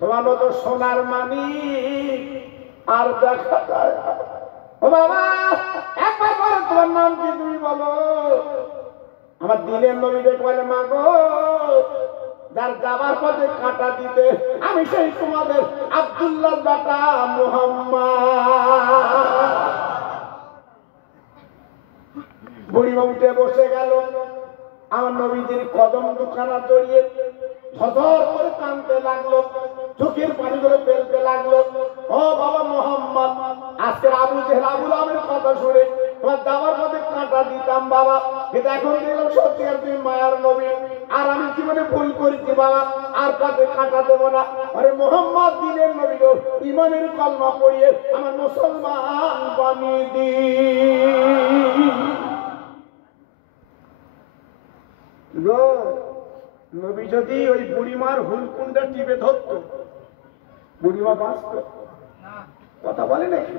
তোমার মতো সোনার মানিক আর দেখা যায়। ও বাবা, একবার বলো তোমার নাম কি, তুমি বলো। আমার দিনের নবী দেখলে মা গো, যার যাবার পথে কাঁটা দিতে, আমি সেই তোমাদের আব্দুল্লাহ বেটা মুহাম্মদ। বুড়িমা উঠে বসে গেল, আমার নবীজির কদম দুখানা জড়িয়ে ঝরঝর করে কাঁদতে লাগলো, চোখের পানিগুলো ফেলতে লাগলো। ও বাবা মোহাম্মদ, আজকের আবু জেহেল আবুল আমের কথা শুনে তোমার যাওয়ার পথে কাঁটা দিতাম বাবা, কিন্তু এখন দেখলাম সত্যি আর তুমি মায়ার নবী, আর আমি জীবনে ভুল করেছি বাবা, আর পথে কাঁটা দেবো না। আরে মোহাম্মদ দিনের নবী গো, ইমানের কলমা পড়িয়ে আমার মুসলমান বানিয়ে দি। নবী যদি ওই বুড়িমার হুলকুন্ডা টিপে ধরত, বুড়িমা বাঁচত? কথা বলে নাকি?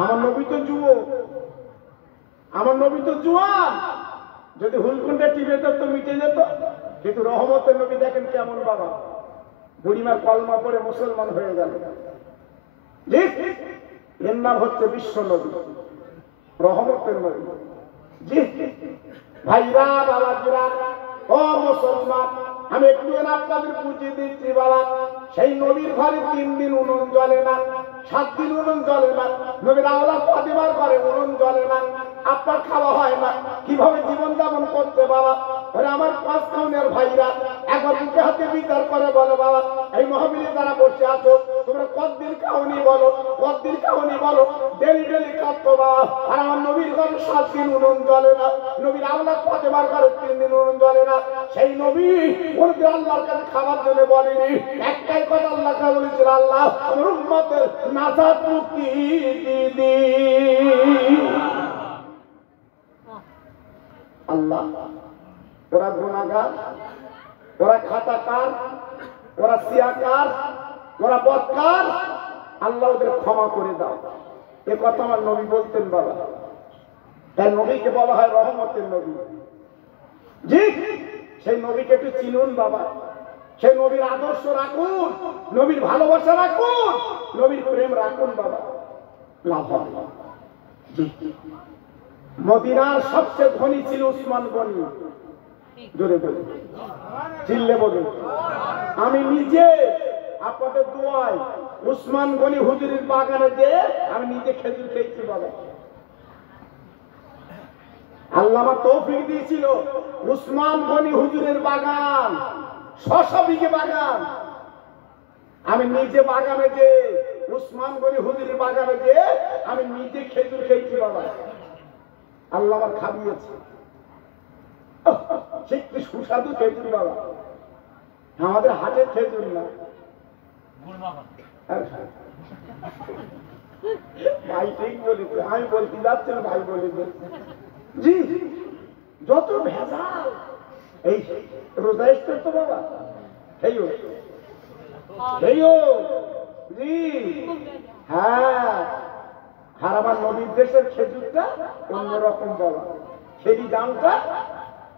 আমার নবী তো যুবক, আমার নবী তো জোয়ান, যদি হুলকুন্ডা টিপে ধরত মিটে যেত। কিন্তু রহমতের নবী দেখেন কেমন বাবা, বুড়িমার কলমা পড়ে মুসলমান হয়ে গেল। এর নাম হচ্ছে বিশ্ব নবী, রহমতের নবী। জি ভাইরা বাবাজিরা, ও মুসলমান, আমি একটু আপনাদের বুঝিয়ে দিচ্ছি বাবা। সেই নবীর ঘরে 3 দিন উনুন জ্বলে না, 7 দিন উনুন জ্বলে না, নবীর আওলাদ ফাতিমার ঘরে উনুন জ্বলে না, আপনার খাওয়া হয় না। কিভাবে জীবন যাপন করতে বাবা? আমার 5 কাউনের ভাইরা একবার বুকে হাতে বিচার করে বলে বাবা, এই মহাবীরে যারা বসে আছো, তোমরা কতদিন খাওনি বলো, কতদিন খাওনি বলো? ডেলি ডেলি খাচ্ছ বাবা। আর আমার নবীর ঘরে 7 দিন উনুন জ্বলে না, নবীর আওলাদ ফাতিমার ঘরে 3 দিন উনুন জ্বলে না। সেই নবী কোনদিন আল্লাহর কাছে খাবার জন্য বলেনি, একটাই কথা আল্লাহকে বলেছিল, আল্লাহ আমার উম্মতের নাজাত মুক্তি দিদি। আল্লাহ, ওরা গুনাহগার, ওরা খাতাকার, ওরা সিয়াকার, ওরা বদকার, আল্লাহ ওদের ক্ষমা করে দাও। এ কথা আমার নবী বলতেন বাবা। তাই নবীকে বলা হয় রহমতের নবী। জি, সেই নবীকে একটু চিনুন বাবা, সেই নবীর আদর্শ রাখুন, নবীর ভালোবাসা রাখুন, নবীর প্রেম রাখুন বাবা, লাভ হবে। মদিনার সবচেয়ে ধনী ছিল উসমান গনি। জোরে বলে চিল্লে বলে, আমি নিজে আপনাদের দোয়ায় উসমান গনি হুজুরের বাগানে যে আমি নিজে খেজুর খেয়েছি বাবা। আল্লাহ আমার তৌফিক দিয়েছিল, উসমান গনি হুজুরের বাগান 600 বিঘে বাগান, আমি নিজে বাগানে যে উসমান গনি হুজুরের বাগানে যে আমি নিজে খেজুর খেয়েছি বাবা। আল্লাহ আমার খাবিয়েছে, সে কি সুস্বাদু খেজুর বাবা, আমাদের হাটের খেজুর না। ভাই ঠিক বলেছে, আমি বলতে যাচ্ছি ভাই বলে জি, যত ভেজাল এই রোজা এসছে তো বাবা, হেইও হেইও জি, হ্যাঁ, আর আমার নবীর দেশের খেজুরটা অন্যরকম বাবা, সেই দামটা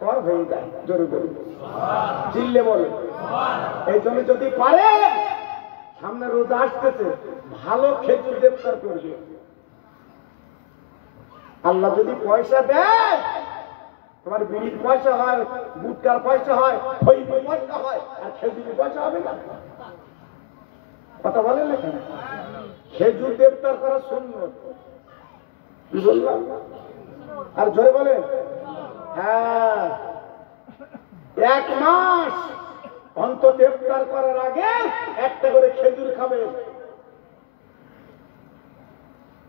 তোর হয়ে যায়। জোরে বলি, চিল্লে বলে। এই জন্য যদি পারে, সামনে রোজা আসতেছে, ভালো খেজুর গ্রেফতার করবে। আল্লাহ যদি পয়সা দেয়, তোমার বিড়ির পয়সা হয়, গুটকার পয়সা হয়, খৈনির পয়সা হয়, আর খেজুরের পয়সা হবে না। কথা বলেন না কেন? খেজুর গ্রেফতার করা সুন্নত, কি বললাম? আর জোরে বলে, হ্যাঁ, 1 মাস অন্তত ইফতার করার আগে একটা করে খেজুর খাবে।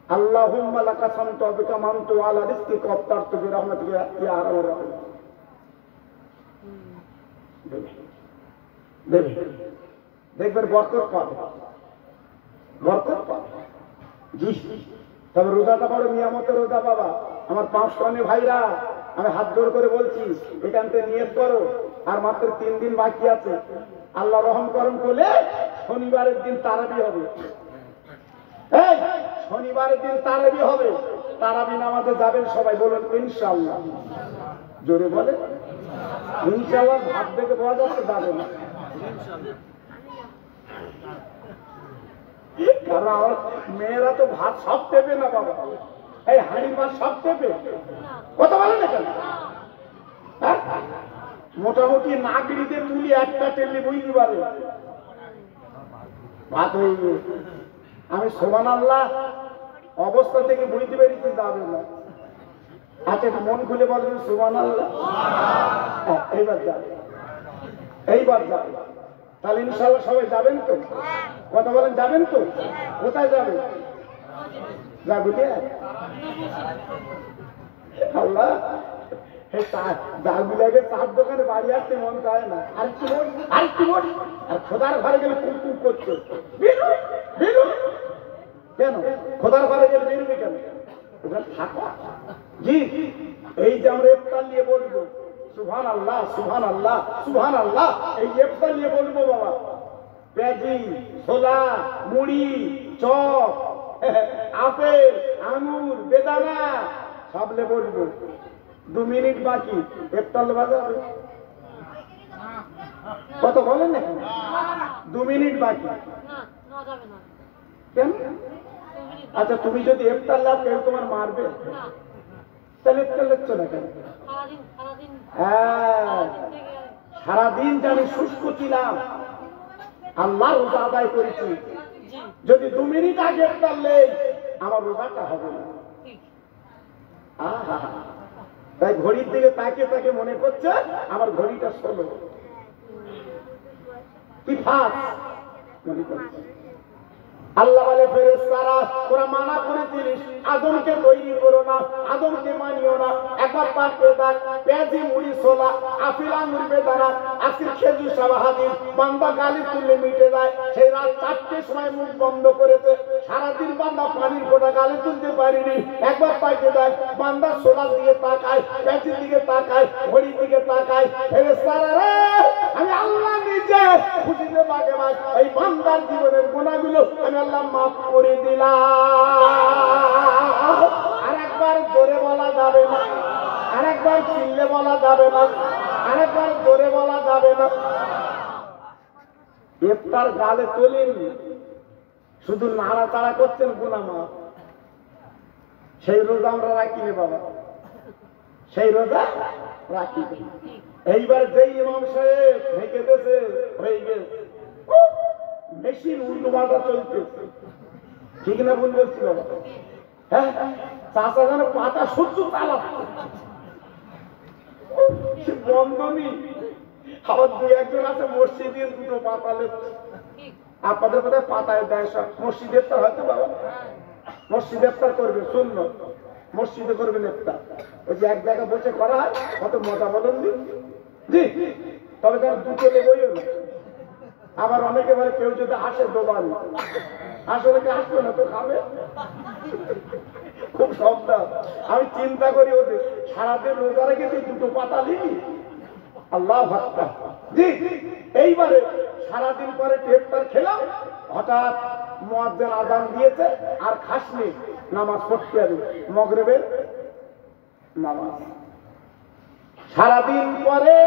আল্লাহুম্মা লাকা সামতু বিকা মানতু আলা রিজকিকা ওয়াফতারতু বিরহমাতিকা ইয়া আরহামার রাহিমিন। দেখবেন বরকত পাবে, বরকত পাবে। জি, তবে রোজাটা বড় নিয়ামতের রোজা বাবা। আমার 5 কানে ভাইরা, আমি হাত জোর করে বলছি, এখান থেকে নিয়ত করো, আর মাত্র 3 দিন বাকি আছে। আল্লাহ রহম করম করলে শনিবারের দিন তারাবি হবে। এই শনিবারের দিন তারাবি হবে, তারাবি নামাজে যাবেন সবাই, বলুন ইনশাআল্লাহ। জোরে বলে ইনশাআল্লাহ। ভাব দেখে বোঝা যাচ্ছে যাবে না, কারণ আমার মেয়েরা তো ভাত সব পেবে না বাবা, এই হাঁড়ি মাছ সব পেবে, কথা বলে না কেন? হ্যাঁ? মোটামুটি নাগরিতে তুলি একটা টেলি বুঝতে পারে ভাত হয়ে গিয়ে। আমি সুবহানাল্লাহ অবস্থা থেকে বুঝতে পেরেছি যাবে না। আচ্ছা একটু মন খুলে বলবেন সুবহানাল্লাহ। এইবার যাবে, এইবার যাবে। তাহলে ইনশাআল্লাহ সবাই যাবেন তো? কথা বলেন যাবেন তো? কোথায় যাবেন? যাবে আল্লাহ জালবিলাকে চার দোকানে বাড়ি আসতে মন চায় না। আরেকটু বল, আরেকটু বল। আর খোদার ঘরে গেলে কুকুর করছে, কেন খোদার ঘরে গেলে বেরোবে কেন? ওখানে থাকো। জি, এই যে আমরা ইফতার নিয়ে বলবো সুবহানাল্লাহ, সুবহানাল্লাহ, সুবহানাল্লাহ, এই ইফতার নিয়ে বলবো বাবা। পেঁয়াজি, ছোলা, মুড়ি, চপ, আপেল, আঙুর, বেদানা সবলে বলবো। 2 মিনিট বাকি, ইফতার বাজাবে। কত বলেন না? 2 মিনিট বাকি। কেন? আচ্ছা তুমি যদি ইফতার লাভ কেউ তোমার মারবে, তাহলে ইফতার লিখছো না কেন? হ্যাঁ, সারাদিন জানি শুষ্ক ছিলাম, আল্লাহ রোজা আদায় করেছি। যদি 2 মিনিট আগে ইফতার লেই আমার রোজাটা হবে না। তাই ঘড়ির দিকে তাকে তাকে মনে করছে আমার ঘড়িটা ষোলো কি ফাঁস মনে করছে। আল্লাহ বলে ফেরেশতারা ওরা মানা করেছিলিস আদমকে তৈরি করো না, আদমকে মানিও না। একবার পাক বেদান, পেঁয়াজি, মুড়ি, ছোলা, আফিল, আঙুর, বেদানা, আসির, খেজুর, সাবাহাদিন বান্দা গালি তুললে মিটে যায়। সেই রাত 4টের সময় মুখ বন্ধ করেছে, সারাদিন বান্দা পানির ফোঁটা গালি তুলতে পারিনি। একবার পাইতে দেয় বান্দা ছোলার দিকে তাকায়, পেঁয়াজির দিকে তাকায়, ঘড়ির দিকে তাকায়। ফেরেশতারা রে, আমি আল্লাহ নিজে খুশিতে বাগে বাগ এই বান্দার জীবনের গুনাহগুলো আমি আল্লাহ মাফ করে দিলাম। আরেকবার জোরে বলা যাবে না, আরেকবার চিল্লে বলা যাবে না, আরেকবার জোরে বলা যাবে না। ইফতার গালে তোলেন, শুধু নাড়াচাড়া করছেন গুনাহ মাফ। সেই রোজা আমরা রাখি রে বাবা, সেই রোজা রাখি। এইবার যেই ইমাম সাহেব ঢেকে দেশে হয়ে গেছে, মেশিন উল্টো পাল্টা চলতেছে, ঠিক না ভুল বলছি বাবা? হ্যাঁ, চাষা যেন পাতা সহ্য চালাচ্ছে, বন্ধ নেই। আবার 2-1 আছে মসজিদের 2টো পাতা লেপছে। আপনাদের কোথায় পাতায় দেয় সব? মসজিদ ইফতার হয়তো বাবা, মসজিদ ইফতার করবে, শূন্য মসজিদে করবেন ইফতার। ওই যে এক জায়গায় বসে করা হয়, কত মজা বলেন জি। তবে তার 2টো লেবইও না। আবার অনেকে বলে কেউ যদি আসে দোবানি, আসলে কি আসবে না তো খাবে, খুব শব্দ। আমি চিন্তা করি ওদের সারাদিন রোজা রেখে 2টো পাতা লিখি, আল্লাহ আকবার। জি, এইবারে সারাদিন পরে ইফতার খেলাম, হঠাৎ মুয়াজ্জিন আযান দিয়েছে আর খাসনি, নামাজ পড়তে হবে, মাগরিবের নামাজ। সারাদিন পরে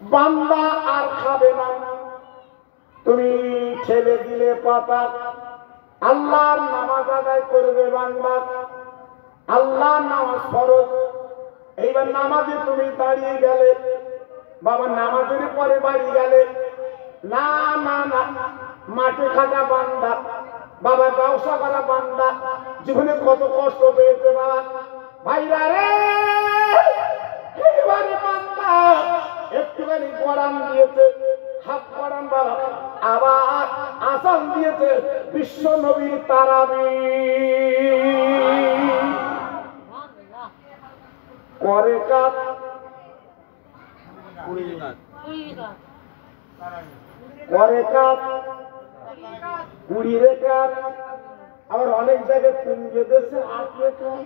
বান্দা আর খাবে না, তুমি ঠেলে দিলে পাতা। আল্লাহর নামাজ আদায় করবে বান্দা, আল্লাহর নামাজ ফরজ। এইবার নামাজে তুমি দাঁড়িয়ে গেলে, বাবা নামাজের পরে বাড়ি গেলে, না না না, মাঠে খাটা বান্দা, বাবা ব্যবসা করা বান্দা, জীবনে কত কষ্ট পেয়েছে বাবা ভাইরা রে। এবারে বান্দা একটুখানি গড়ান দিয়েছে, হাত গড়ান বাবা, আবার আসান দিয়েছে বিশ্ব নবীর তারাবীহ। করে কাজ করে কাজ 20 রেখাত, আবার অনেক জায়গায় কমিয়ে দিয়েছে 8 রেখাত।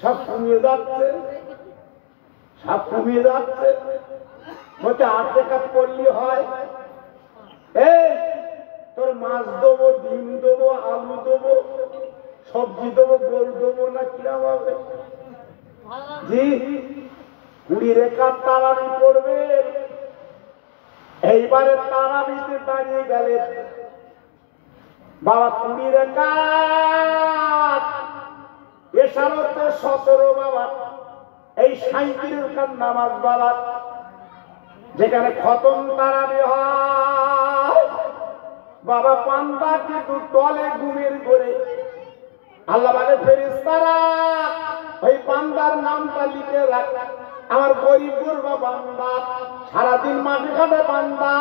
সব কমিয়ে যাচ্ছে, সব কমিয়ে যাচ্ছে। বলতে 8 রেখাত করলে হয়। এই তোর মাছ দেবো, ডিম দেবো, আলু দেবো, সবজি দেবো, গোল দেবো না কিরম হবে? জি 20 রেখাত তারাবি পড়বে। এইবারে তারাবিতে দাঁড়িয়ে গেলেন বাবা 20 রেখাত, এশারতে 17 বাবা, এই 37 রেখাত নামাজ বাবা, যেখানে খতম তারাবি হয় বাবা, বান্দা কিন্তু টলে ঘুমের করে আল্লাহ বলে ফেরেশতারা ওই বান্দার নামটা লিখে রাখ। আমার গরিব গুরবা বান্দা, সারাদিন মাঠে ঘাটে বান্দা,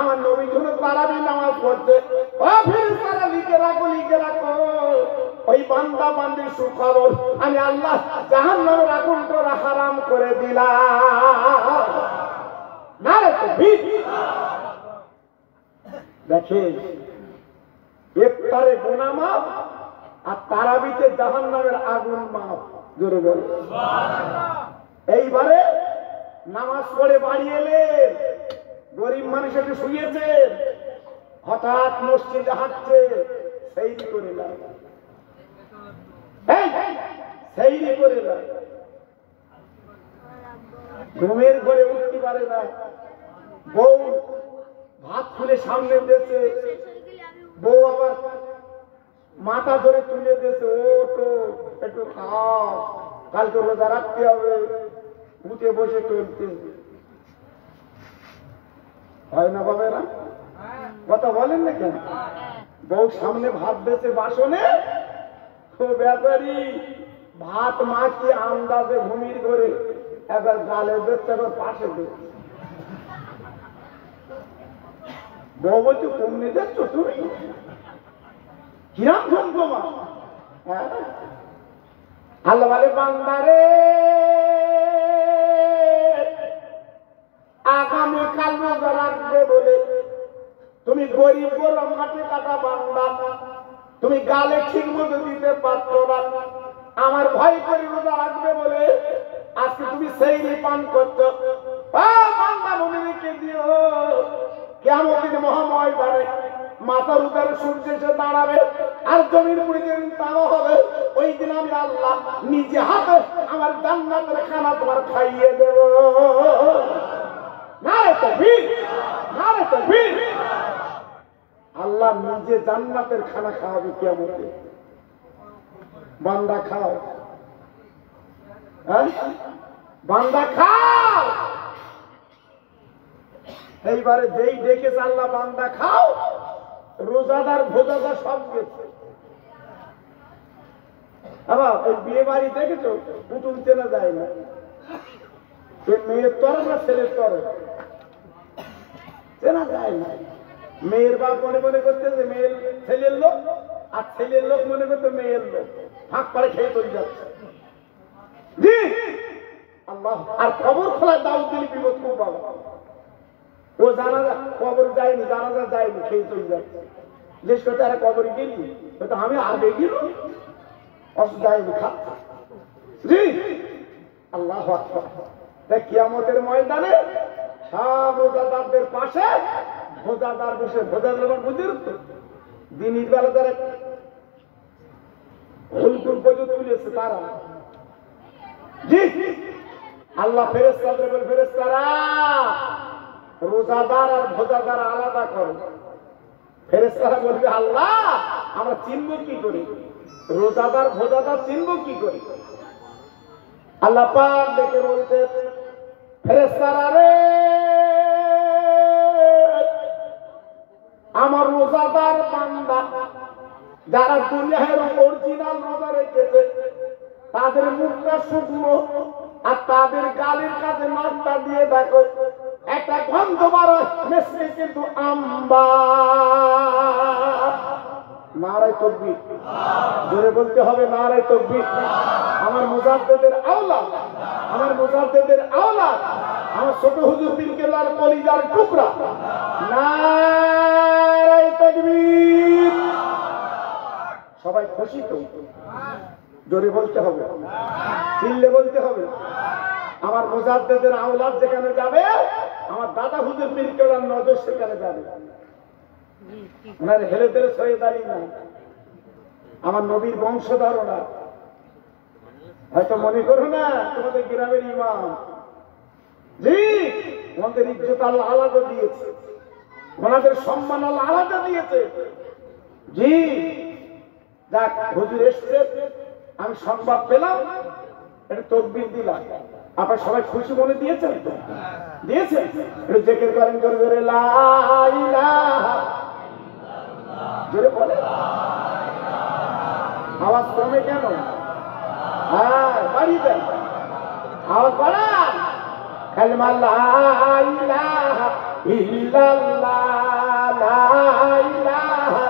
আমার নবী শুনে তারাবি নামাজ পড়ছে, ও ফেরেশতারা লিখে রাখো, লিখে রাখো। ওই বান্দা বান্দির সুখবর, আমি আল্লাহ জাহান্নামের আগুন করা হারাম করে দিলাম। না রে তাকবীর। দেখেন ইফতারে গুনাহ মাফ আর তারাবিতে জাহান্নামের আগুন মাফ। জোরে বল সুবহানাল্লাহ। এইবারে নামাজ পড়ে বাড়ি এলেন, গরিব মানুষ একটু শুয়েছে, হঠাৎ মসজিদে হাঁটছে, সেইরি করে না, সেইরি করে না, ঘুমের ঘরে উঠতে পারে না। বউ ভাত খুলে সামনে দিয়েছে, বউ আবার মাথা ধরে তুলে দিয়েছে, ও তো একটু খাও, কালকে রোজা রাখতে হবে। উঠে বসে চলতে হয় না বাবা, না কথা বলেন না কেন? বউ সামনে ভাত দিয়েছে বাসনে, তো ব্যাপারী ভাত মাখিয়ে আন্দাজে ঘুমির করে একবার গালে দিচ্ছে, একবার পাশে দিচ্ছে। বউ বলছে কমনে যাচ্ছ তুমি, কিরাম জমজমা। আল্লাহ বলে বান্দারে আগামী কাল রোজা রাখবে বলে তুমি গরিব গোরা মাঠে কাটা বান্দা, তুমি গালে ঠিক মতো দিতে পারছো না, আমার ভয় করে রোজা রাখবে বলে আজকে তুমি সেইরি পান করছো। বান্দা মনে রেখে দিও, কিয়ামতের মহাময় বারে মাথার উপরে সূর্য এসে দাঁড়াবে আর জমির উপরে যেদিন তাওয়া হবে, ওই দিন আমি আল্লাহ নিজে হাতে আমার জান্নাতের খানা তোমার খাইয়ে দেব। নারে তাকবীর, নারে তাকবীর। আল্লাহ নিজে জান্নাতের খানা খাওয়াবে কিয়ামতে। বান্দা খাও, বান্দা খাও। এইবারে যেই ডেকেছে আল্লাহ বান্দা খাও, রোজাদার ভোজাদার সব গেছে। আবার ওই বিয়ে বাড়ি দেখেছো, পুতুল চেনা যায় না, মেয়ের তরে না ছেলের তরে চেনা যায় না। মেয়ের বাপ মনে মনে করতে যে মেয়ের ছেলের লোক, আর ছেলের লোক মনে করতে মেয়ের লোক, ফাঁক পাড়ে খেয়ে চলে যাচ্ছে। জি আল্লাহ। আর খবর খোলা দাও দিলি বিপদ খুব বাবা, ও জানাজা কবর যায়নি, জানাজা যায়নি, খেয়ে চলে যাচ্ছে। জিজ্ঞেস করতে আরে কবরে গেলি, হয়তো আমি আগে গেল যায়নি, খা। জি আল্লাহ আকবার। দেখ কিয়ামতের ময়দানে সব রোজাদারদের পাশে ভোজাদার বসে, ভোজাদার বুঝে দিনের বেলা যারা হুলকুল পর্যন্ত তুলেছে তারা। জি আল্লাহ ফেরেশতাদের বলে, ফেরেশতারা রোজাদার আর ভোজাদার আলাদা করে। ফেরেশতারা বলবে আল্লাহ আমরা চিনব কি করে, রোজাদার ভোজাদার চিনব কি করে? আল্লাহ পাক দেখে বলতে, ফেরেশতারা রে আমার রোজাদার বান্দা যারা দুনিয়ার অরিজিনাল রোজা রেখেছে, তাদের মুখটা শুকনো আর তাদের গালের কাছে নাকটা দিয়ে দেখো একটা গন্ধ বার মেসে, কিন্তু আম্বা। নারায়ে তাকবীর, জোরে বলতে হবে নারায়ে তাকবীর। আমার মুজাদ্দিদের আওলাদ, আমার মুজাদ্দিদের আওলাদ, আমার ছোট হুজুর পীর কেবলার কলিজার টুকরা, নারায়ে তাকবীর। সবাই খুশি তো? জোরে বলতে হবে, চিল্লে বলতে হবে। আমার মুজাদ্দিদের আওলাদ যেখানে যাবে, আমার দাদা হুজুর পীর কেবলার নজর সেখানে যাবে। ওনার হেলে তেলে সৈয়দ আলী না, আমার নবীর বংশধর ওরা। হয়তো মনে করো না তোমাদের গ্রামের ইমাম, জি, ওনাদের ইজ্জত আল্লাহ আলাদা দিয়েছে, ওনাদের সম্মান আল্লাহ আলাদা দিয়েছে। জি, যাক, হুজুর এসছে, আমি সংবাদ পেলাম, এটা তকবীর দিলাম। আপনারা সবাই খুশি মনে দিয়েছেন তো? দিয়েছেন? একটু জিকির করেন জোরে জোরে, লা ইলাহা, জোরে বলে। আওয়াজ কমে কেন? হ্যাঁ, বাড়িয়ে দেন, আওয়াজ বাড়ান। কালিমা লা ইলাহা ইল্লাল্লাহ, লা ইলাহা।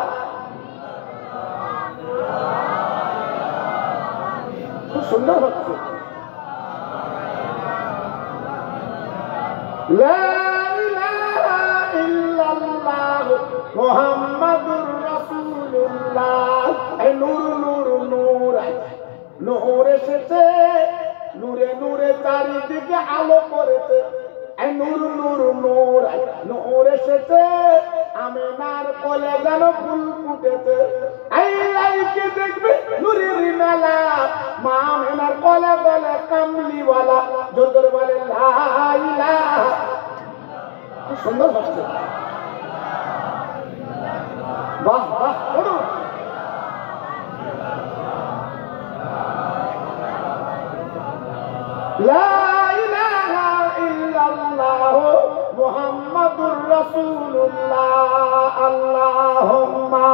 খুব সুন্দর হচ্ছে। লা ইলাহা ইল্লাল্লাহ মুহাম্মাদুর রাসূলুল্লাহ। এই নূর নূর নূর, নূর এসেছে, নূরে নূরে চারিদিকে আলো করেছে। এই নূর নূর নূর, নূর এসেছে, আমিনার কোলে যেন ফুল ফুটেছে। এই লাইকে দেখবে নূরের মেলা, মা আমিনার কোলে কোলে কামলিওয়ালা। জোর বলে লা ইলাহা। খুব সুন্দর হচ্ছে। বাহ বাহ, বলুন। লা ইলাহা ইল্লাল্লাহ মুহাম্মাদুর রাসূলুল্লাহ। আল্লাহুম্মা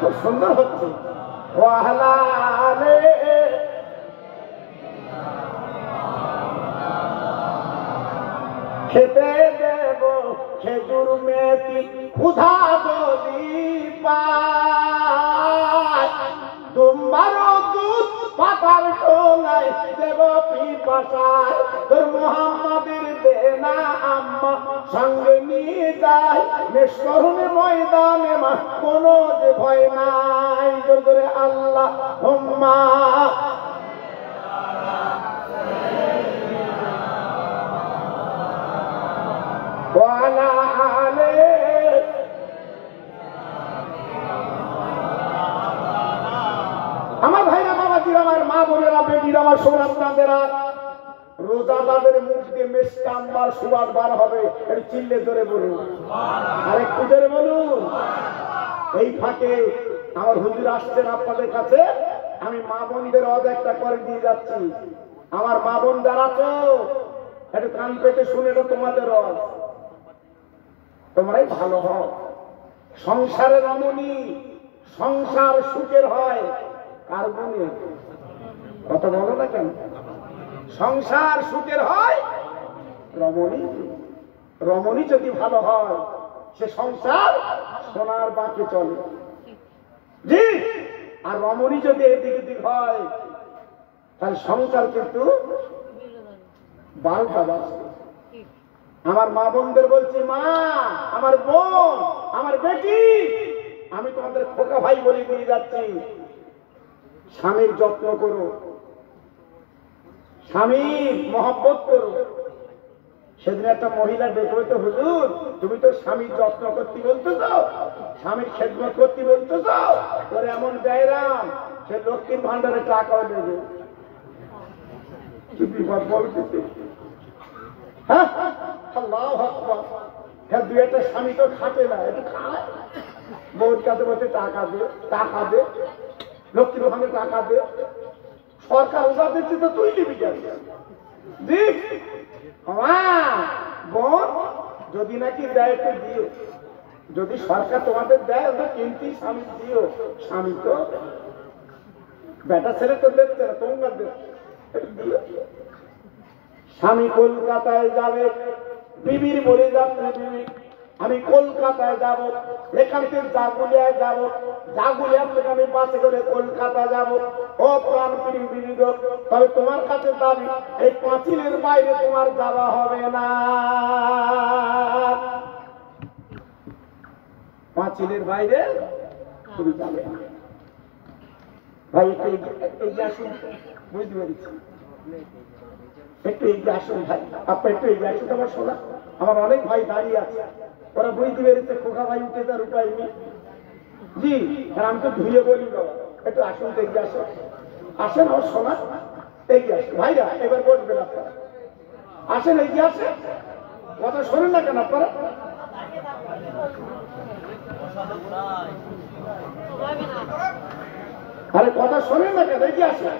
খুব সুন্দর হচ্ছে। ওয়া আলা আলিহি। খেতে দেব খেজুর মেথি, ক্ষুধা যদি পাই, তোমার দুধ পাতার ঠোঙায় দেব পিপাসায়। তোর মুহাম্মাদের দেনা আম্মা সঙ্গে নিয়ে যায়, নিষ্করণে ময়দানে মা কোনো যে ভয় নাই। জোর করে আল্লাহ হুম্মা। ওয়ালা আলে। আমার ভাইরা, বাবাজিরা, আমার মা বোনেরা, বেটিরা, আমার সোনার, রোজাদারের মুখ দিয়ে মেস্টাম্বার সুবাদ বার হবে। একটু চিল্লে জোরে বলুন, আরেকটু জোরে বলুন। এই ফাঁকে আমার হুজুর আসছেন আপনাদের কাছে, আমি মা বোনদের অজ একটা করে দিয়ে যাচ্ছি। আমার মা বোন যারা আছো, একটু কান পেতে শুনে, এটা তোমাদের অজ। তোমরাই ভালো হও। সংসারের রমণী, সংসার সুখের হয় কার গুণে? কত বলো না কেন? সংসার সুখের হয় রমণী। রমণী যদি ভালো হয়, সে সংসার সোনার বাঁকে চলে। জি, আর রমণী যদি এদিক ওদিক হয়, তাহলে সংসার কিন্তু 12টা বাজে। আমার মা বোনদের বলছি, মা, আমার বোন, আমার বেটি, আমি তোমাদের খোকা ভাই বলে দিয়ে যাচ্ছি, স্বামীর যত্ন করো, স্বামীর মহব্বত করো। সেদিন একটা মহিলা দেখবে তো, হুজুর তুমি তো স্বামীর যত্ন করতে বলতেছ, স্বামীর খেদমত করতে বলতেছ, তোর এমন ব্যয়রাম, সে লক্ষ্মীর ভান্ডারে টাকাও দেবে। কি বিপদ বলতেছে? হ্যাঁ, আল্লাহু আকবার। হ্যাঁ, দুই একটা স্বামী তো খাটে না, একটু খায়, বউর কাছে বলতে টাকা দে, টাকা দে, লক্ষ্মীর ভান্ডারে টাকা দে। সরকার ওটা দিচ্ছে তো তুই দিবি কেন? দিক বোন, যদি নাকি দেয় তো দিও। যদি সরকার তোমাদের দেয়, ওটা কিনতে স্বামী দিও। স্বামী তো বেটা ছেলে তো দেখছে না, তোমার দিও। স্বামী কলকাতায় যাবে, বিবির বলে যাচ্ছে, বিবি আমি কলকাতায় যাব, এখান থেকে জাগুলিয়ায় যাব, জাগুলিয়া থেকে আমি বাসে করে কলকাতা যাব। ও প্রাণ প্রিয় বিবি, তবে তোমার কাছে দাবি, এই পাঁচিলের বাইরে তোমার যাওয়া হবে না। পাঁচিলের বাইরে তুমি যাবে না। ভাই একটু আসুন, বুঝতে পেরেছি, একটু এগিয়ে আসুন ভাই, আপনার একটু এগিয়ে আসুন। আমার শোনা, আমার অনেক ভাই দাঁড়িয়ে আছে, ওরা বুঝতে পেরেছে খোকা ভাই উঠে তার উপায় নেই। জি, আর আমি তো ধুয়ে বলি বাবা, একটু আসুন, দেখে আসেন, আসেন আমার সোনা, এগিয়ে আসেন ভাইরা, এবার বসবেন আপনারা, আসেন এগিয়ে আসেন। কথা শোনেন না কেন আপনারা? আরে কথা শোনেন না কেন? এগিয়ে আসেন,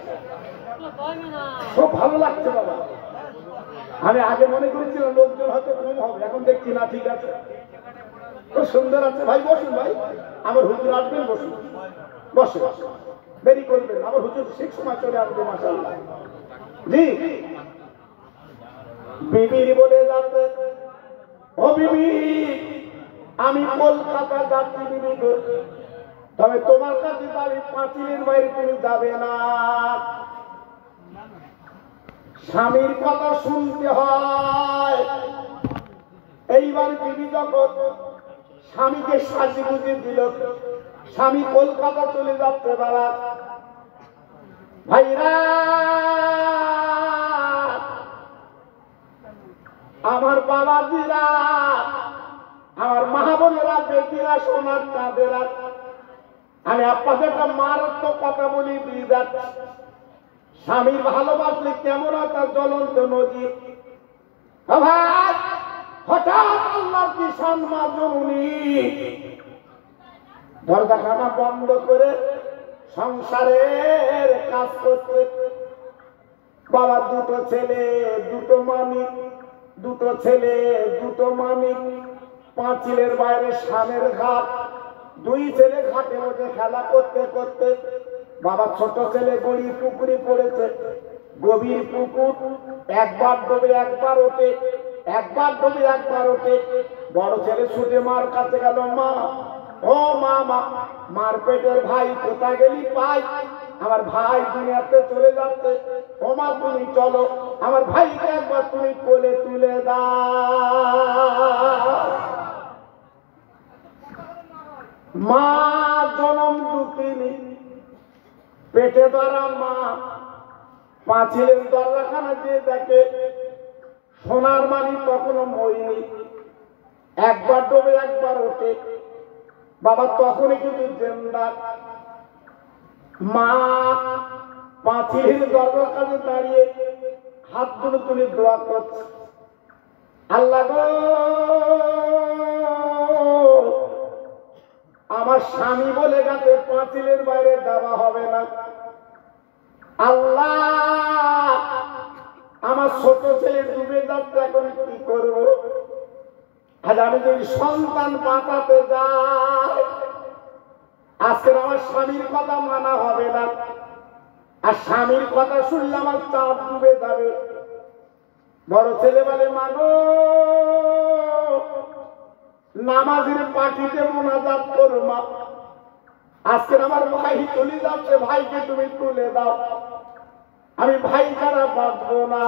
খুব ভালো লাগছে বাবা। আমি আগে মনে করেছিলাম লোকজন হয়তো কম হবে, এখন দেখছি না, ঠিক আছে, খুব সুন্দর আছে। ভাই বসুন, ভাই আমার হুজুর আসবেন, বসুন, বসে দেরি করবেন, আমার হুজুর ঠিক সময় চলে আসবে মাশাআল্লাহ। জি বিবির বলে যাচ্ছে, ও বিবি আমি কলকাতা যাচ্ছি বিবি গো, তবে তোমার কাছে বাড়ি পাঁচিলের বাইরে তুমি যাবে না। স্বামীর কথা শুনতে হয়। এইবার বিবি যখন স্বামীকে সাজি বুঝে দিল, স্বামী কলকাতা চলে যাচ্ছে বাবা। ভাইরা আমার বাবাজিরা, আমার মা বোনেরা, বেটিরা, সোনার চাঁদেরা, আমি আপনাদের একটা মারাত্মক কথা বলি দিয়ে যাচ্ছি। স্বামীর ভালোবাসলে কেমন হয় তার জ্বলন্ত নদী। ভাই হঠাৎ আল্লাহর কি সম্মান জননী দরজাখানা বন্ধ করে সংসারের কাজ করতে। বাবা দুটো ছেলে, দুটো মানিক, দুটো ছেলে, দুটো মানিক, পাঁচিলের বাইরে স্বামীর ঘাট, দুই ছেলে ঘাটে ওঠে খেলা করতে করতে। বাবা ছোট ছেলে গড়ি পুকুরে পড়েছে, গভীর পুকুর, একবার ডোবে একবার ওঠে, একবার ডোবে একবার ওঠে। বড় ছেলে ছুটে মার কাছে গেল, মা ও মা, মা মার পেটের ভাই কোথায় গেলি পাই, আমার ভাই দুনিয়াতে চলে যাচ্ছে, ও মা তুমি চলো, আমার ভাইকে একবার তুমি কোলে তুলে দাও। মা জনম দুঃখিনী, পেটে ধরা মা পাঁচিলের দরজাখানা যে দেখে সোনার মানি তখনও মরিনি, একবার ডোবে একবার ওঠে। বাবা তখনই কিন্তু জেন্দা। মা পাঁচিলের দরজার কাছে দাঁড়িয়ে হাত দুটো তুলে দোয়া করছে, আল্লাহ গো আমার স্বামী বলে গেছে পাঁচিলের বাইরে যাওয়া হবে না। আল্লাহ আমার ছোট ছেলে ডুবে যাচ্ছে, এখন কি করব? আজ আমি যদি সন্তান বাঁচাতে যাই, আজকে আমার স্বামীর কথা মানা হবে না, আর স্বামীর কথা শুনলে আমার চাপ ডুবে যাবে। বড় ছেলে বলে, মানো নামাজের পাঠিতে মোনাজাত করো মা, আজকে আমার ভাই চলে যাচ্ছে, ভাইকে তুমি তুলে দাও, আমি ভাই ছাড়া বাঁচবো না।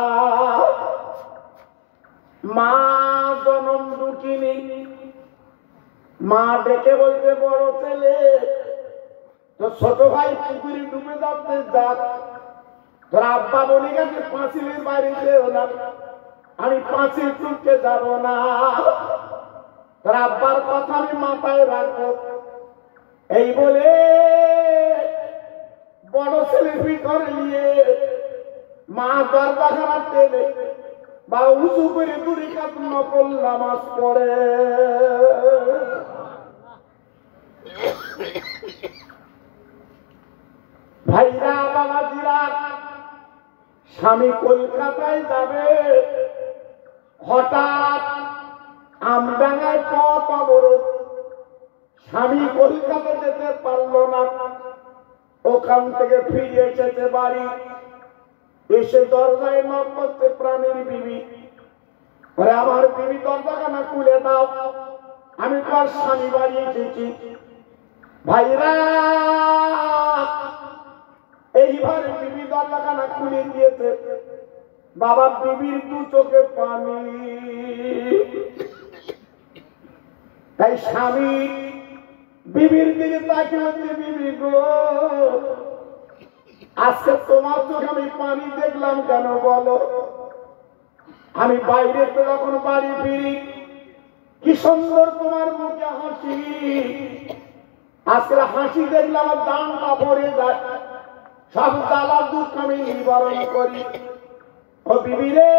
মা জনম দুঃখিনী, মা ডেকে বলতে, বড় ছেলে তো ছোট ভাই পুকুরে ডুবে যাচ্ছে, যাক, তোর আব্বা বলে গেছে পাঁচিলের বাইরে যেও না, আমি পাঁচিল টুকতে যাব না, তোর আব্বার কথা আমি মাথায় রাখবো। এই বলে বড় ছেলের ভিতরে নিয়ে মা দরজাখানা টেনে বা উঁচু করে দুই কাত নকল নামাজ পড়ে। ভাইরা বাবাজিরা, স্বামী কলকাতায় যাবে, হঠাৎ আমডাঙ্গায় পথ অবরোধ, স্বামী কলকাতা যেতে পারল না, ওখান থেকে ফিরে এসেছে বাড়ি, এসে দরজায় নক করতে প্রাণীর বিবি, আমার বিবি দরজাখানা খুলে দাও, আমি তোমার স্বামী বাড়ি এসেছি। ভাইরা এইবার বিবি দরজাখানা খুলে দিয়েছে, বাবা বিবির দু চোখে পানি। তাই স্বামী বিবির দিকে তাকিয়ে হচ্ছে, বিবি গো আজকে তোমার চোখে আমি পানি দেখলাম কেন বলো? আমি বাইরে তো যখন বাড়ি ফিরি কি সুন্দর তোমার মুখে হাসি, আজকে হাসি দেখলে আমার দানটা ভরে যায়, সব জ্বালা দুঃখ আমি নিবারণ করি। ও বিবি রে,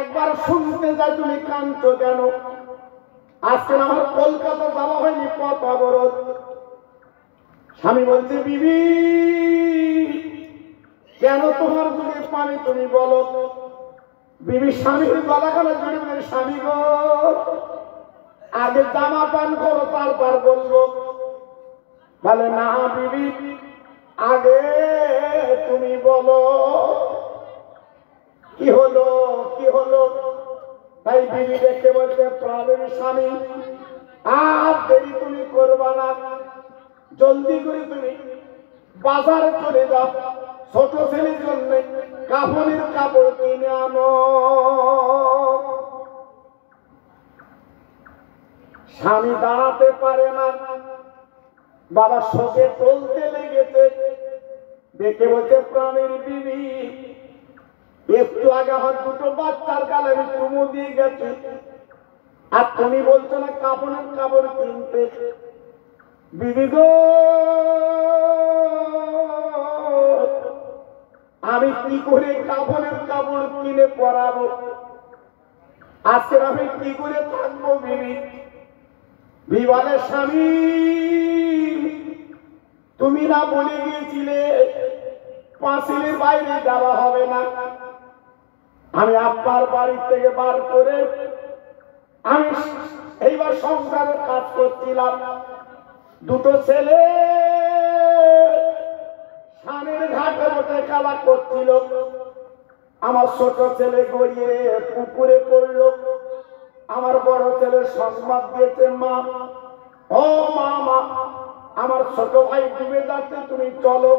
একবার শুনতে যাই তুমি কাঁদছো কেন? আজকে আমার কলকাতা যাওয়া হয়নি, পথ অবরোধ। স্বামী বলছে বিবি কেন তোমার চোখে পানি তুমি বলো। বিবি স্বামীর গলা গলা জুড়ে বলে স্বামী গো আগে জামা পান করো তারপর বলবো। বলে না বিবি আগে তুমি বলো কি হলো কি হলো। তাই বিবি দেখে বলছে প্রাণের স্বামী আর দেরি তুমি করবা না, জলদি করে তুমি বাজারে চলে যাও, ছোট ছেলের জন্য কাপড়ের কাপড় কিনে আনো। স্বামী দাঁড়াতে পারে না, বাবা শোকে চলতে লেগেছে। দেখে বলছে প্রাণের বিবি একটু আগে আমার দুটো বাচ্চার গালে আমি চুমু দিয়ে গেছি, আর তুমি বলছো না কাপড়ের কাপড় কিনতে। বিবি গো আমি কি করে কাপড়ের কাপড় কিনে পরাবো, আজকে আমি কি করে থাকবো বিবি। বিবাহের স্বামী তুমি না বলে গিয়েছিলে পাঁচিলের বাইরে যাওয়া হবে না। আমি আপনার বাড়ি থেকে বার করে আমি এইবার সংসারের কাজ করছিলাম, দুটো ছেলে স্বামীর ঘাটে বসে খেলা করছিল। আমার ছোট ছেলে গড়িয়ে পুকুরে পড়লো, আমার বড় ছেলে সংবাদ দিয়েছে মা ও মা মা আমার ছোট ভাই ডুবে যাচ্ছে তুমি চলো।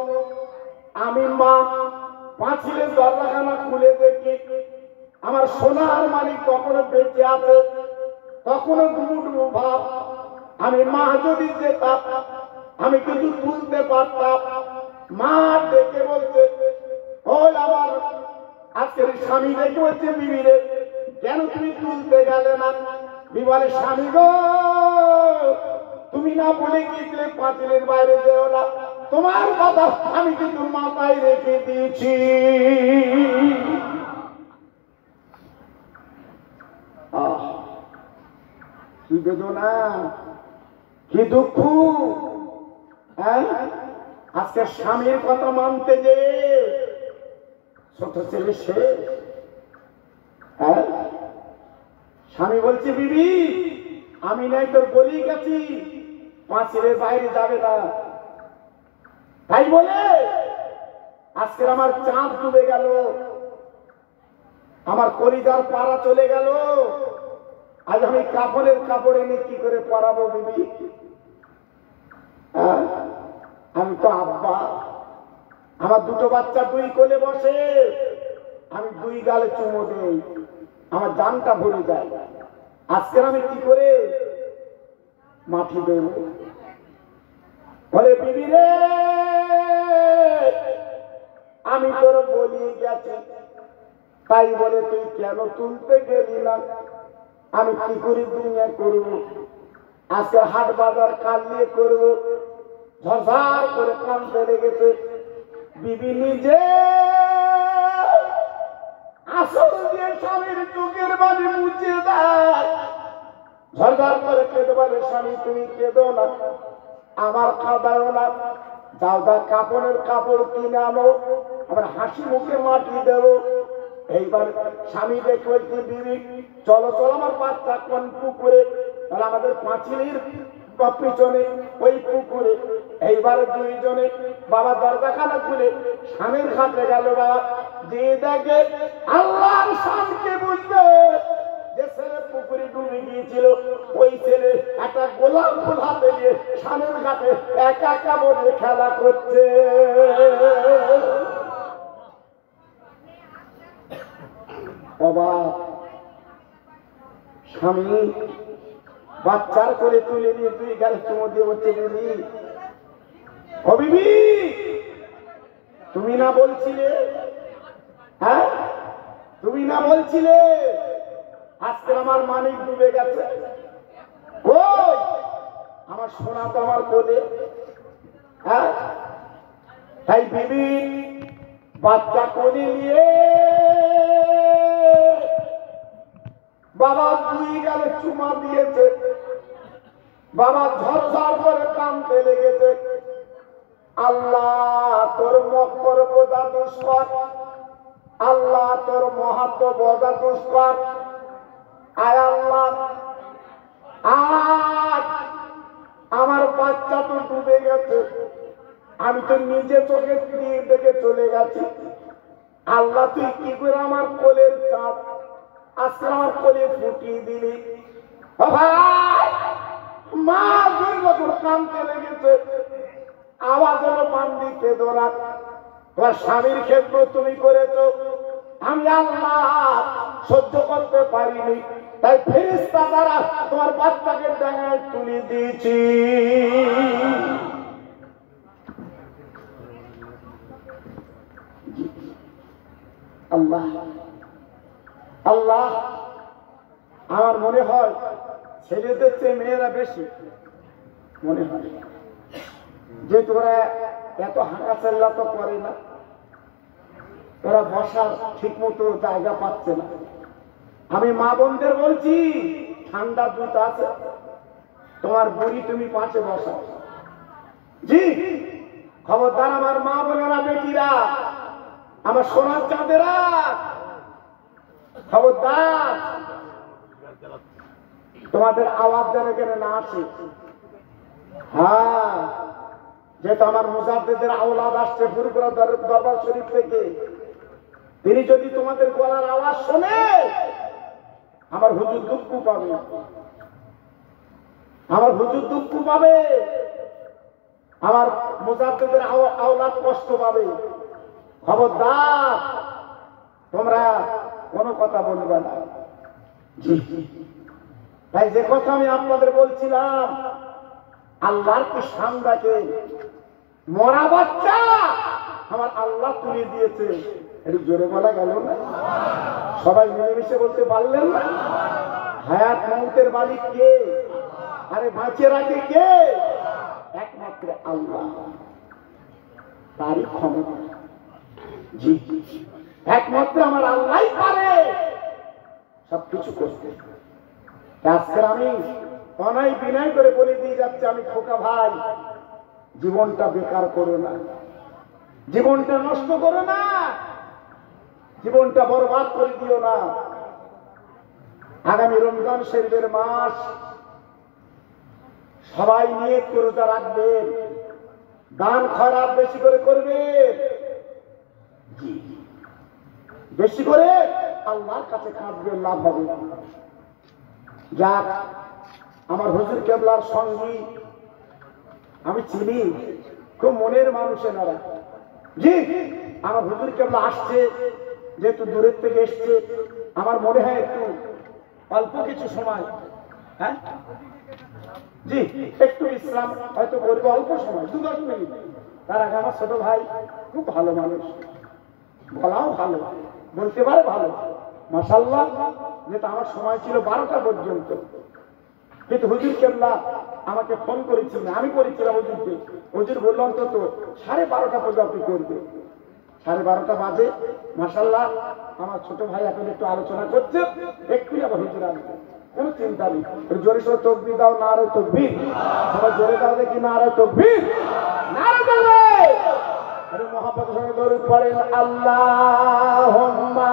আমি মা পাঁচিলের দরজাখানা খুলে দেখি আমার সোনার মালিক তখনো বেঁচে আছে, তখনো ডুবু ডুবু ভাব। আমি মা যদি যেতাম আমি কিছু তুলতে পারতাম। মা ডেকে বলছে ওই আমার আজকের স্বামী ডেকে বলছে বিবি রে কেন তুমি তুলতে গেলে না। বিবাহের স্বামী গো তুমি না বলে গিয়েছিলে পাঁচিলের বাইরে যেও না, তোমার কথা আমি কিন্তু মাথায় রেখে দিয়েছি। কি বেদনা কি দুঃখ, আজকে স্বামীর কথা মানতে যে ছোট ছেলে সে। স্বামী বলছে বিবি আমি নাই তোর বলি গেছি পাঁচিলের বাইরে যাবে না, তাই বলে আজকের আমার চাঁদ ডুবে গেল, আমার কলিজার পাড়া চলে গেল। আজ আমি কাপড়ের কাপড় এনে কি করে পরাবো বিবি। আমি তো আব্বা, আমার দুটো বাচ্চা দুই কোলে বসে, আমি দুই গালে চুমো দেই, আমার জানটা ভরে যায়। আজকের আমি কি করে মাটি দেব। বলে বিবি রে আমি তোর বলি গেছি, তাই বলে তুই কেন তুলতে গেলি না। আমি কি করে দুনিয়া করবো, আজকে হাট বাজার কাল নিয়ে করবো। ঝরঝর করে কাঁদতে লেগেছে। বিবি নিজে আসল দিয়ে স্বামীর চোখের বাড়ি মুছে দেয়। ঝরঝর করে কেঁদে বলে স্বামী তুমি কেঁদো না, আমার কাঁদাও না, যাও যা কাপড়ের কাপড় কিনে আনো, আবার হাসি মুখে মাটি দেবো। এইবার স্বামী দেখে বলছে বিবি চলো চলো আমার বাচ্চা কোন পুকুরে, তাহলে আমাদের পাঁচিলের পিছনে ওই পুকুরে। এইবারে দুইজনে বাবা দরজাখানা খুলে স্বামীর ঘাটে গেল। বাবা যে দেখে আল্লাহর শানকে বুঝবে, যে ছেলে পুকুরে ডুবে গিয়েছিল ওই ছেলে একটা গোলাপ ফুল হাতে নিয়ে স্বামীর ঘাটে একা একা বসে খেলা করছে। স্বামী বাচ্চার করে তুলে নিয়ে তুই গেলে চুমো দিয়ে হচ্ছে দিদি ও বিবি তুমি না বলছিলে, হ্যাঁ তুমি না বলছিলে আজকে আমার মানিক ডুবে গেছে। ওই আমার সোনা তো আমার কোলে, হ্যাঁ, তাই বিবি বাচ্চা কোলে নিয়ে বাবা দুই গালে চুমা দিয়েছে। বাবা ঝরঝর করে কাঁদতে লেগেছে, আল্লাহ তোর মক্কর বোঝা দুষ্কর, আল্লাহ তোর মহাত্ম বোঝা দুষ্কর। আয় আল্লাহ, আজ আমার বাচ্চা তো ডুবে গেছে, আমি তো নিজে চোখে দেখে চলে গেছি। আল্লাহ তুই কি করে আমার কোলের চাপ আজকে আমার কোলে ফুটিয়ে দিলি। ভাই মা দুর্গপুর কানতে লেগেছে, আওয়াজ হলো বান্দি কেঁদো না, তোমার স্বামীর ক্ষেত্র তুমি করেছো, আমি আল্লাহ সহ্য করতে পারিনি, তাই ফেরেশতা দ্বারা তোমার বাচ্চাকে ডাঙায় তুলে দিয়েছি। আল্লাহ আল্লাহ, আমার মনে হয় ছেলেদের চেয়ে মেয়েরা বেশি মনে হয়, যে তোরা এত হাঁকা চেল্লা তো করে না, ওরা বসার ঠিক মতো জায়গা পাচ্ছে না। আমি মা বোনদের বলছি, ঠান্ডা জুত আছে, তোমার বুড়ি তুমি পাশে বসা। জি খবরদার আমার মা বোনেরা, বেটিরা, আমার সোনার চাঁদেরা, খবরদার তোমাদের আওয়াজ যেন এখানে না আসে। হ্যাঁ, যেহেতু আমার মুজাদ্দিদের আওলাদ আসছে ফুরফুরা দরবার শরীফ থেকে, তিনি যদি তোমাদের গলার আওয়াজ শোনে, আমার হুজুর দুঃখ পাবে, আমার হুজুর দুঃখ পাবে, আমার মুজাদ্দিদের আওলাদ কষ্ট পাবে। খবরদার তোমরা কোনো কথা বলবে না। তাই যে কথা আমি আপনাদের বলছিলাম, আল্লাহর কি সামদাকে মরা বাচ্চা আমার আল্লাহ তুলে দিয়েছে, একটু জোরে বলা গেল না? সবাই মিলেমিশে বলতে পারলেন না? হায়াত মৌতের মালিক কে? আরে বাঁচিয়ে রাখে কে? একমাত্র আল্লাহ, তারই ক্ষমতা। জি, একমাত্র আমার আল্লাহই পারে সবকিছু করতে। আজকে আমি অনাই বিনয় করে বলে দিয়ে যাচ্ছি, আমি খোকা ভাই, জীবনটা বেকার করো না, জীবনটা নষ্ট করো না, জীবনটা বরবাদ করে দিও না। আগামী রমজান শরীফের মাস, সবাই নিয়ত করে রোজা রাখবেন, দান খয়রাত বেশি করে করবেন, বেশি করে আল্লাহর কাছে কাঁদবেন, লাভ হবে। যাক, আমার হুজুর কেবলার সঙ্গী আমি চিনি, খুব মনের মানুষ এনারা। জি, আমার হুজুর কেবলা আসছে, যেহেতু দূরের থেকে এসছে, আমার মনে হয় একটু অল্প কিছু সময়, হ্যাঁ জি, একটু ইসলাম হয়তো করবো অল্প সময়, 2-10 মিনিট। তার আগে আমার ছোট ভাই খুব ভালো মানুষ, বলাও ভালো, বলতে পারে ভালো, মাশাআল্লাহ। যেটা আমার সময় ছিল 12টা পর্যন্ত, কিন্তু হুজুর কেবলা আমাকে ফোন করেছিলেন, আমি করেছিলাম হুজুরকে। হুজুর বলল অন্তত 12:30 পর্যন্ত আপনি করবে। 12:30 বাজে, মাশাআল্লাহ। আমার ছোট ভাই এখন একটু আলোচনা করছে, একটু আবার হুজুর আসবে, কোনো চিন্তা নেই। জোরে সোরে তাকবীর দাও, নারে তাকবীর, সবাই জোরে দাও দেখি, নারে তাকবীর, নারে তাকবীর। আরে মুহাম্মদের সঙ্গে দরুদ পড়েন, আল্লাহুম্মা